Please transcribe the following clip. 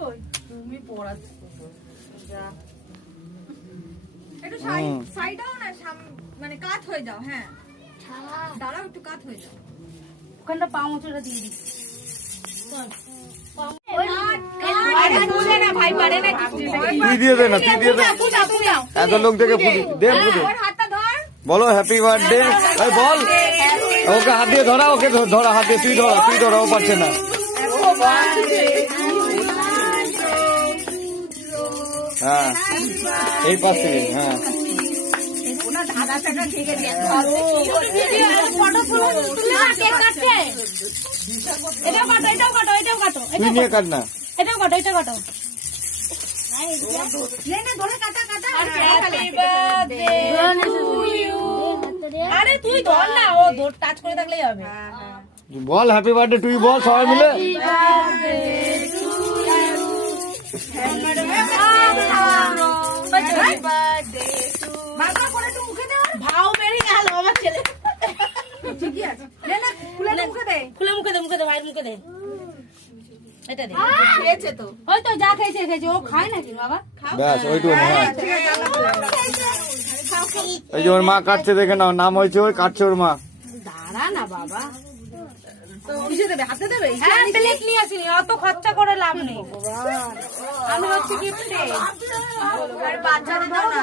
কই? তুমি পড়াচ্ছ যা। একটু সাইড দাও না, মানে কাত হয়ে যাও। হ্যাঁ দাঁড়াও, একটু কাত হয়ে যাও। ওখানটা পা মোচড়া দিয়ে দিই। তুই দিয়ে দে না, তুই দিয়ে দে। এত লোক দেখে ফুটি দে, ফুটি বলো হ্যাপি বার্থডে। বল ওকে হাত দিয়ে ধরা, ওকে ধরা হাত দিয়ে, তুই ধরা, ও পারছে না। হ্যাঁ এই পাশ থেকে, হ্যাঁ তুই নিয়ে কাট না। এটাও কাটো, এটা কাটো। আরে তুই ধর না, ও ধর টাচ করে থাকলেই হবে। বল হ্যাপি বার্থডে, তুই বল সবাই মিলে। ভাও বেরিয়ে গেল আমার ছেলে। ঠিকই আছে, খুলে মুখে দে। খুলে মুখে দে, মুখে দে, ভাইয়ের মুখে দে। এটা দে। খেয়েছে তো। ওই তো যা খেয়েছে খেয়েছে, ও খায় নাকি বাবা? ব্যাস ওইটুকু। হ্যাঁ এই যে ওর মা কাটছে, দেখে নাও, নাম হয়েছে ওর, কাটছে ওর মা। দাঁড়া না বাবা, কিসে দেবে? হাতে দেবে? হ্যাঁ প্লেট নিয়ে আসিনি, অত খরচা করে লাভ নেই। আমি হচ্ছে গিফটে বাচ্চাদের দাও না।